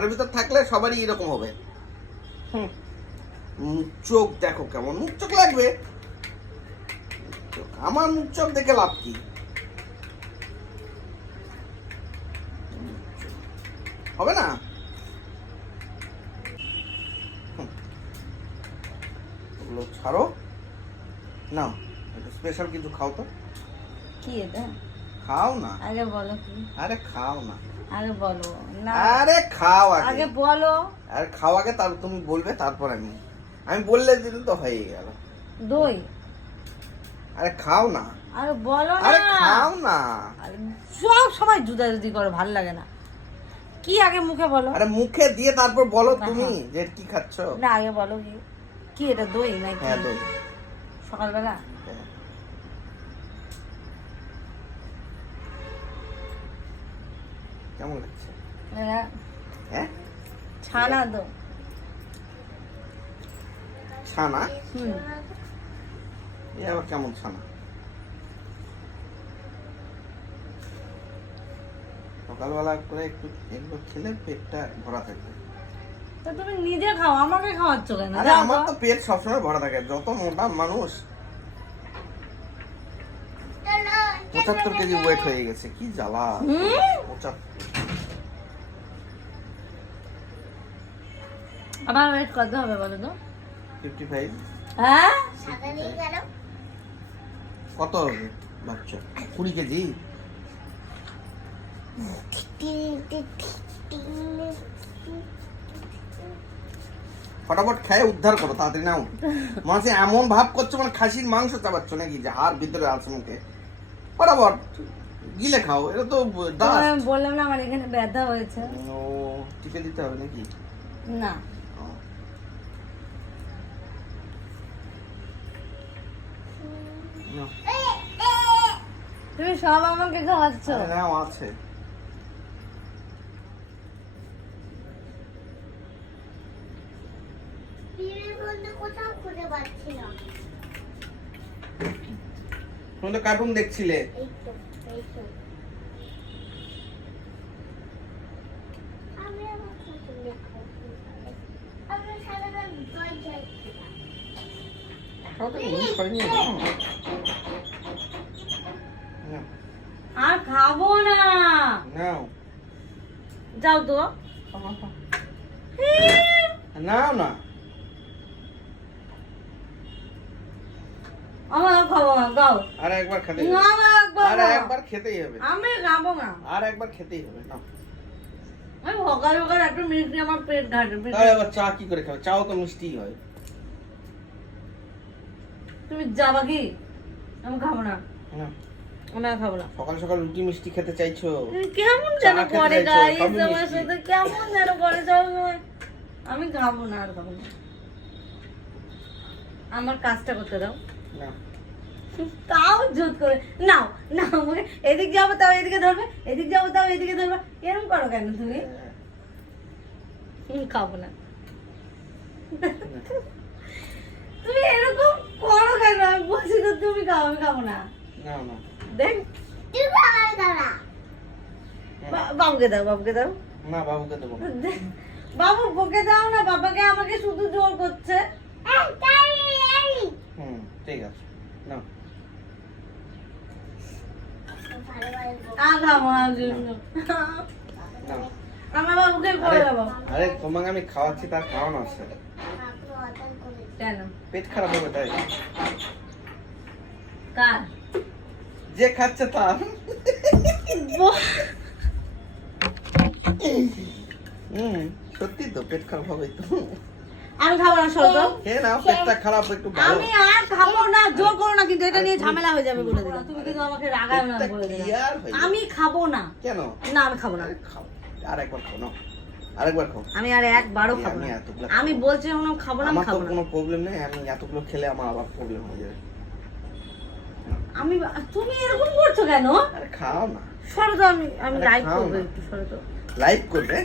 তার ভিতর থাকলে সবারই এরকম হবে। মুখ চোখ দেখো কেমন। মুখ চোখ লাগবে। আমার মুখ চোখ দেখে লাভ কি? হবে না? হুম। ওগুলো ছাড়ো। না স্পেশাল কিছু খাও তো। কি এটা? খাও না। আগে বলো কি। আরে খাও না। আগে বলো। না। আরে খাও আগে। আগে বলো। আর খাও আগে তার তুমি বলবে তারপর আমি। আমি বললে দিন তো হয়ে গেল। দই। আরে খাও না। আরে বলো আরে খাও না। আরে সব সময় জুদাজুদি করে ভালো লাগে না। কি আগে মুখে বলো? আরে মুখে দিয়ে তারপর বলো তুমি। যে কি খাচ্ছ। না আগে বলো কি। কি এটা দই নাকি? হ্যাঁ দই। সকালবেলা হ্যাঁ। কেমন লাগছে? হ্যাঁ। ছানা দো ছানা? হুম। এ আবার কেমন ছানা? সকালবেলা করে একটু এগুলো খেলে পেটটা ভরা থাকবে তো তুমি নিজে খাও আমাকে খাওয়াচ্ছ কেন? আরে আমার তো। তো পেট সবসময় ভরা থাকে যত মোটা মানুষ। পঁচাত্তর কেজি ওয়েট হয়ে গেছে কি জ্বালা। পঁচাত্তর আমার ওয়েট কত হবে বলো তো? ফিফটি ফাইভ হ্যাঁ? কত হবে বাচ্চা কুড়ি কেজি? ফটাফট খেয়ে উদ্ধার করো তাড়াতাড়ি নাও। মাসে এমন ভাব করছ মানে খাসির মাংস চাবাচ্ছ নাকি? যে হাড় ভিতরে আছে মুখে। ফটাফট। গিলে খাও এটা তো ডাস্ট আমি বললাম না আমার এখানে ব্যথা হয়েছে। ও টিপে দিতে হবে নাকি? না। তুমি সব আমাকে খাওয়াচ্ছ? নাও আছে। কোথাও খুঁজে পাচ্ছি না। তুমি তো কার্টুন দেখছিলে। এই তো। আর খাব না। যাও তো। নাও না। আমার খাব না যাও আর একবার খেতে না আর একবার খেতেই হবে। আমি খাব না। আর একবার খেতেই হবে আমি সকাল সকাল একটা মিনিট আমার পেট ঘাটে আবার চা কি করে খাবে? চাও তো মিষ্টি হয়। তুমি যাবা কি? আমি খাব না। সকাল সকাল রুটি মিষ্টি খেতে চাইছো? কেমন যেন করে গাইস আমার সাথে কেমন যেন করে সব আমি খাব না আর খাব না। আমার কাজটা করতে দাও। না তাও জোর করে। নাও নাও আমাকে। এদিক যাব তাও এদিকে ধরবে এদিক যাব তাও এদিকে ধরবে। এরকম করো কেন তুমি? খাব না। তুমি এরকম করো কেন? আমি বলছি তো তুমি খাও আমি খাব না। দেখ। বা- বাবুকে দাও বাবুকে দাও। না বাবুকে দেবো বাবু বকে দাও না। বাবাকে আমাকে শুধু জোর করছে। এই হুম ঠিক আছে না আর তোমাকে আমি খাওয়াচ্ছি তার খাওয়ানো আছে। পেট খারাপ হবে তাই। কার? যে খাচ্ছে তার। হুম সত্যি তো পেট খারাপ হবে তো। আমি খাব না সরো তো। খেয়ে নাও পেটটা খারাপ একটু ভালো আমি আর খাব না জোর করো না কিন্তু এটা নিয়ে ঝামেলা হয়ে যাবে বলে দিলাম। তুমি কিন্তু আমাকে রাগাও না বলে দিলাম। আমি খাব না। কেন? না আমি খাব না। আরে খাও আরেকবার খাও নাও। আরেকবার খাও। আমি আর একবারও খাব আমি না। আমি বলছি না খাব না আমি খাব না। কোনো প্রবলেম নেই আমি এতগুলো খেলে আমার আবার প্রবলেম হয়ে যাবে। আমি তুমি এরকম করছ কেন? আরে খাও না। সরো তো আমি আমি লাইভ করব একটু সরো তো। লাইভ করবে?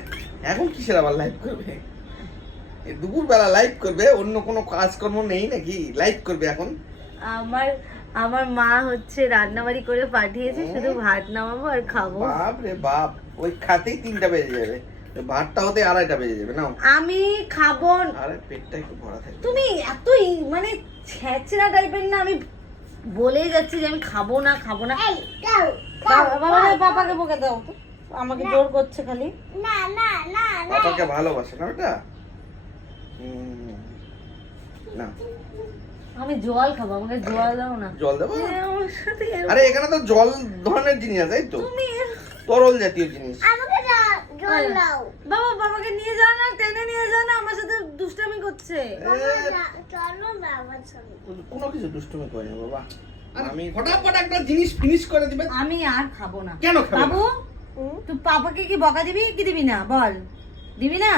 এখন কিসের আবার লাইভ করবে? দুপুরবেলা লাইভ করবে অন্য কোনো কাজকর্ম নেই নাকি? লাইভ করবে এখন? আমার আমার মা হচ্ছে রান্নাবাড়ি করে পাঠিয়েছে শুধু ভাত নামাবো আর খাব। বাপ রে বাপ ওই খাতেই তিনটা বেজে যাবে। ভাতটা হতে আড়াইটা বেজে যাবে নাও। আমি খাব। ন- আরে পেটটা একটু ভরা থাকবে তুমি এতই মানে ছেঁচড়া টাইপের না আমি বলেই যাচ্ছি যে আমি খাব না খাব না। এই দাও বাবা বাবা পাপাকে বকে দাও। তো। আমাকে জোর করছে খালি। না না না না। পাপাকে ভালোবাসে না ওটা? না। আমি জল খাব আমাকে জল দাও না। জল দেবো? আমার সাথে আরে এখানে তো জল ধরনের জিনিস আছে তাই তো। তরল জাতীয় জিনিস। আমাকে জল দাও। বাবা বাবাকে নিয়ে যাও না টেনে নিয়ে যাও না আমার সাথে দুষ্টামি করছে। চলো না কোনো কিছু দুষ্টুমি করিনি বাবা। আমি ফটাফট একটা জিনিস ফিনিশ করে দিবে। আমি আর খাব না। কেন খাবে না? বাবু তুই পাপাকে কি বকা দিবি কি দিবি না? বল। দিবি না?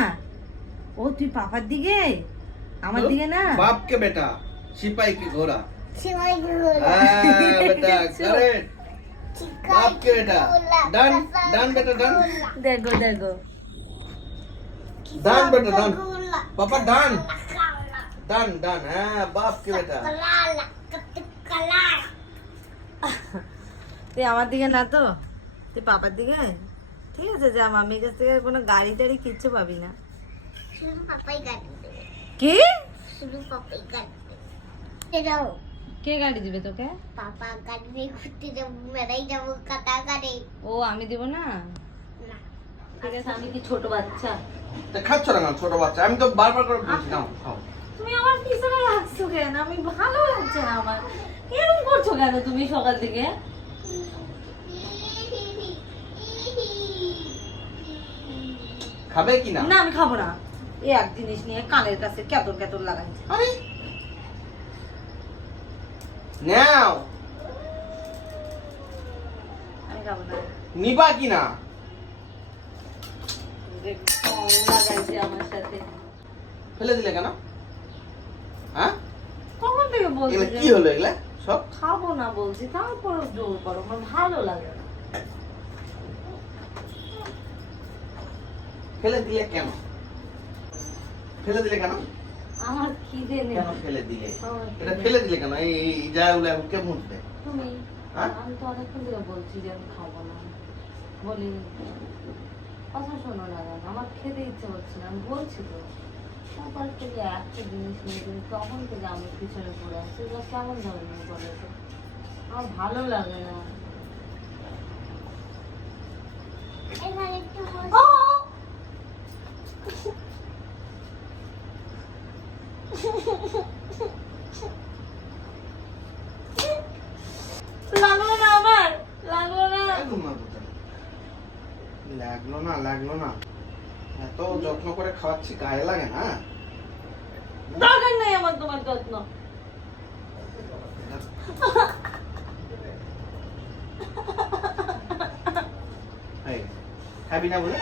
ও তুই পাপার দিকে? আমার দিকে না? বাপ কে বেটা সিপাই কি ঘোড়া। সিপাই কি ঘোড়া হ্যাঁ, বেটা কারেক্ট বাপ কে বেটা। ডান ডান বেটা ডান। দেখো দেখো। ডান বেটা ডান। পাপা ডান। ডান ডান হ্যাঁ বাপ কে বেটা তুই আমার দিকে না তো? তুই পাপার দিকে? ঠিক আছে যা মামির কাছ থেকে কোনো গাড়ি টাড়ি কিচ্ছু পাবি না। শুধু পাপাই গাড়ি দেবে। কি? শুধু পাপাই গাড়ি দেবে। কে গাড়ি দিবে তোকে? পাপা গাড়ি নিয়ে ঘুরতে যাব যাব কাটা গাড়ি ও আমি দিব না? না। ঠিক আছে আমি কি ছোট বাচ্চা? তো খাচ্ছ না কেন ছোট বাচ্চা? আমি তো বারবার করে বলছি নাও খাও। তুমি আমার পিছনে লাগছো কেন? আমি ভালো লাগছে না আমার। এরকম করছ কেন তুমি সকাল থেকে? খাবে কি না? না আমি খাব না। এই এক জিনিস নিয়ে কানের কাছে কেতর কেতর লাগাইছে। আরে! নাও! আমি খাব না। নিবা কি না লাগাইছে আমার সাথে। ফেলে দিলে কেন? হ্যাঁ? কখন থেকে বলছি এগুলা কি হলো এগুলা? সব? খাব না বলছি তারপর জোর করো আমার ভালো লাগে না। ফেলে দিলে কেন? ফেলে দিলে কেন? আমার খিদে নেই। কেন ফেলে দিলে? এটা ফেলে দিলে কেন? এই এই যা ওগুলা কে মুছবে তুমি? হ্যাঁ? আমি তো অনেকক্ষণ ধরে বলছি যে আমি খাব না। বলি কথা শোনো না আমার খেতে ইচ্ছে হচ্ছে না। আমি বলছি তো তারপর থেকে একটা জিনিস নিয়ে তুমি তখন থেকে আমার পিছনে পড়ে আসছে। এগুলো কেমন ধরনের করেছে আমার ভালো লাগে না। এখানে একটু ও! লাগল না আমার লাগল না একদম না বোঝা। লাগল না লাগল না এত যত্ন করে খাওয়াচ্ছি গায়ে লাগে না। দরকার নাই আমার তোমার যত্ন। হ্যাঁ খাবি না বলে?